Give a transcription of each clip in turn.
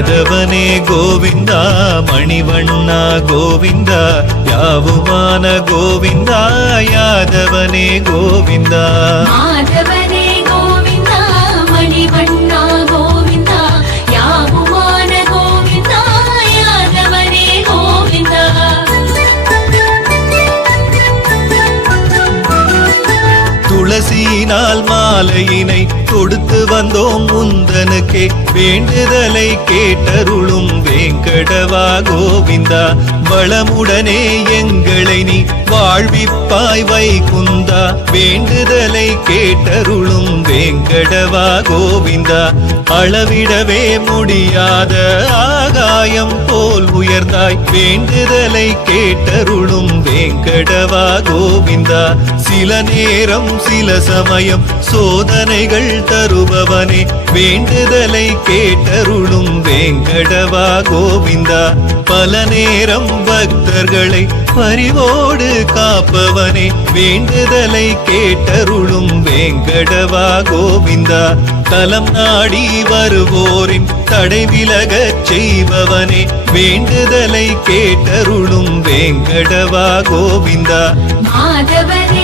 ராகவனே கோவிந்தா மணிவண்ணா கோவிந்தா யாவுமான கோவிந்தா யாதவனே கோவிந்தா. அரசினால் மாலையினை கொடுத்து வந்தோம் முந்தனுக்கே. வேண்டுதலை கேட்டருளும் வேங்கடவா கோவிந்தா வளமுடனே எங்களை நீ வாழ்விப்பாய் வைகுந்தா. வேண்டுதலை கேட்டருளும் வேங்கடவா கோவிந்தா அளவிடவே முடியாத ஆகாயம் போல் உயர்ந்தாய். வேண்டுதலை கேட்டருளும் வேங்கடவா கோவிந்தா சில நேரம் சில சமயம் சோதனைகள் தருபவனே. வேண்டுதலை கேட்டருளும் வேங்கடவா கோவிந்தா. பல நேரம் பக்தர்களை பரிவோடு காப்பவனே. வேண்டுதலை கேட்டருளும் வேங்கடவா கோவிந்தா. தலம் நாடி வருவோரின் தடை விலகச் செய்பவனே. வேண்டுதலை கேட்டருளும் வேங்கடவா கோவிந்தா. மாதவனே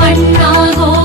வண்ணாகோ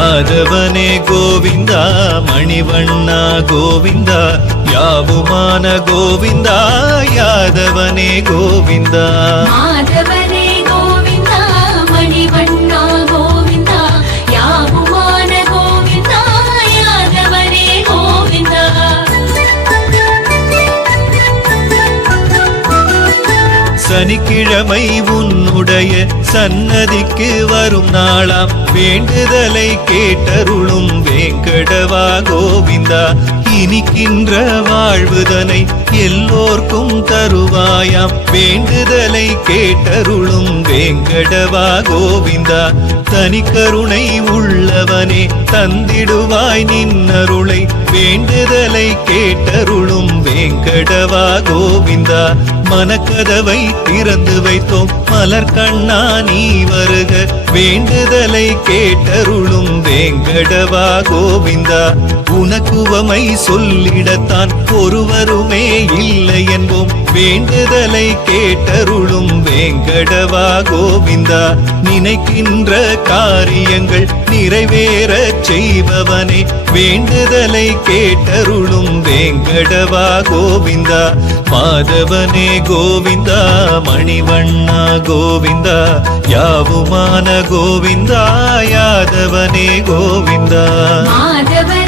மாதவனே கோவிந்தா மணிவண்ணா கோவிந்தா யாவுமான கோவிந்தா யாதவனே கோவிந்தா சனிக்கிழமை உன்னுடைய சன்னதிக்கு வரும் நாளாம். வேண்டுதலை கேட்டருளும் வேங்கடவா கோவிந்தா இனிக்கின்ற வாழ்வுதனை எல்லோர்க்கும் தருவாயாம். வேண்டுதலை கேட்டருளும் வேங்கடவா கோவிந்தா தனிக்கருணை உள்ளவனே தந்திடுவாய் நின்னருளை. வேண்டுதலை கேட்டருளும் வேங்கடவா கோவிந்தா மனக்கதவை திறந்து வைத்தோம். மலர் கண்ணா நீ வருக. வேண்டுதலை கேட்டருளும் வேங்கடவா கோவிந்தா. உனக்குவமை சொல்லிடத்தான் ஒருவருமே இல்லை என்போம். வேண்டுதலை கேட்டருளும் வேங்கடவா கோவிந்தா. நினைக்கின்ற காரியங்கள் நிறைவேறச் செய்பவனே. வேண்டுதலை கேட்டருளும் வேங்கடவா கோவிந்தா. மாதவனே கோவிந்தா மணிவண்ணா கோவிந்தா யாவுமான கோவிந்தா யாதவனே கோவிந்தா. மாதவன்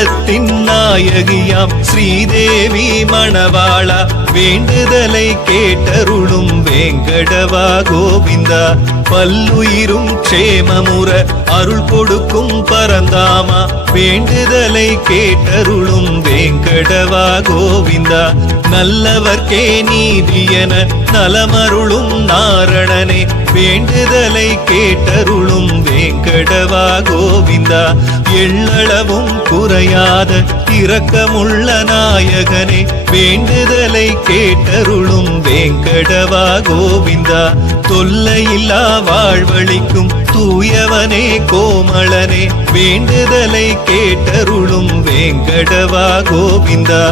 செல்வத்தின் நாயகியாம் ஸ்ரீதேவி மணவாளா. வேண்டுதலை கேட்டருளும் வேங்கடவா கோவிந்தா. பல்லுயிரும் க்ஷேமமுற அருள் கொடுக்கும் பரந்தாமா. வேண்டுதலை கேட்டருளும் வேங்கடவா கோவிந்தா. நல்லவர்க்கே நீதியன நலமருளும் நாரணனே. வேண்டுதலை கேட்டருளும் வேங்கடவா கோவிந்தா எள்ளளவும் குறையாத இரக்கமுள்ள நாயகனே வேண்டுதலை கேட்டருளும் வேங்கடவா கோவிந்தா தொல்லையில்லா வாழ்வழிக்கும் தூயவனே கோமளனே வேண்டுதலை கேட்டருளும் வேங்கடவா கோவிந்தா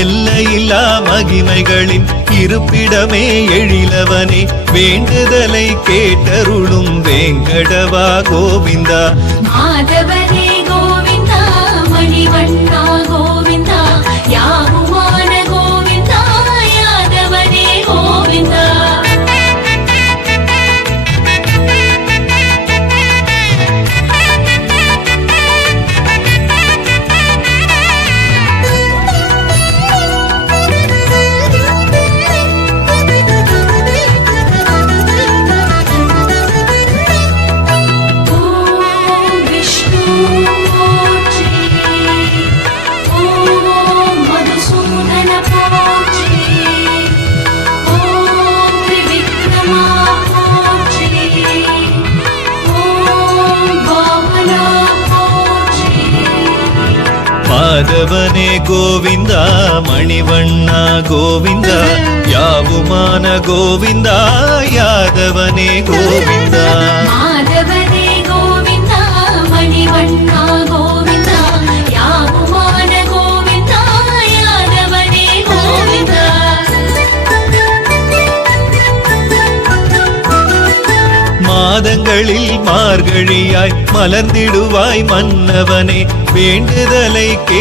எல்லையில்லா மகிமைகளின் இருப்பிடமே எழிலவனே வேண்டுதலை கேட்டருளும் வேங்கடவா கோவிந்தா. மாதவனே கோவிந்தா மணிவண்ணா மாதவனே கோவிந்தா மணிவண்ணா கோவிந்தா யாவுமான கோவிந்தா யாதவனே கோவிந்தா. மாதவனே கோவிந்தா மணிவண்ணா கோவிந்தா யாகுமான கோவிந்தா யாதவனே கோவிந்தா. மாதங்களில் மார்கழியாய் மலர்ந்திடுவாய் மன்னவனே வேண்டுதலை கே